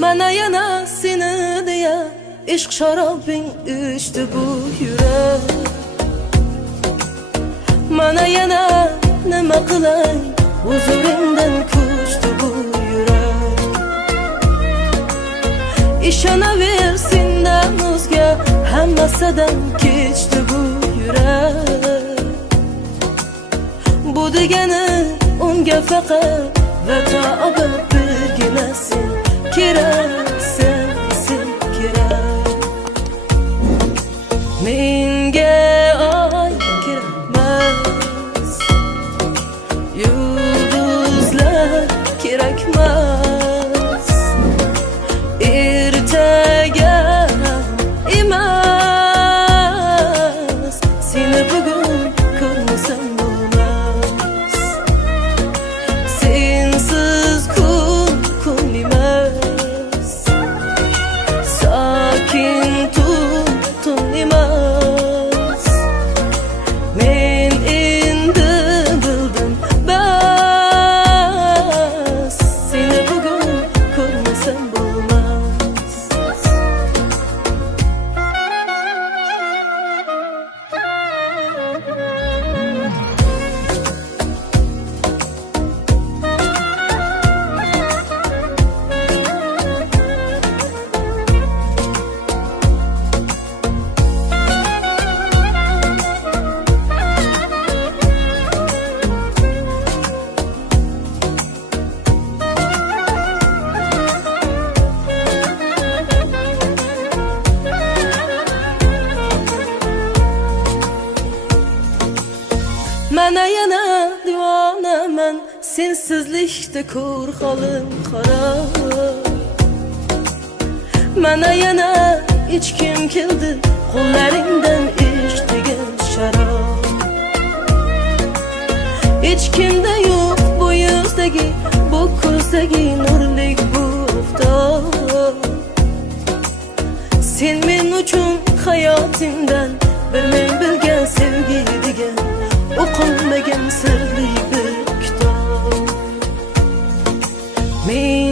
Mana yana seni diye ishq sharobing içti bu yürek. Mana yana nima qilay, huzuringdan ko'chdi bu yürek. İshonaver sendan o'zga hammasidan kechdi bu yürek. Bu degani unga faqat vafo birgina sen kerak, sen kerak. Menga oy kerakmas, yulduzlar kerakmas, ertaga emas. Seni bugun ko'rmasam bo'lmas. Sensiz kun emas, sakin tun emas. Men endi bildim bas, seni bugun ko'rmasam bo'lmas. Mana yana divonaman, sensizlikda ko'r holim qora. Mana yana ichkim keldi qo'llaringdan eshitgan sharob. Hech kimda yo'q bu yuzdagi, bu ko'zdagi nurlik bu oftob. Sen men uchun hayotimdan bir men bilgan sevgi degan, o'qilmagan sirli bir kitob. Men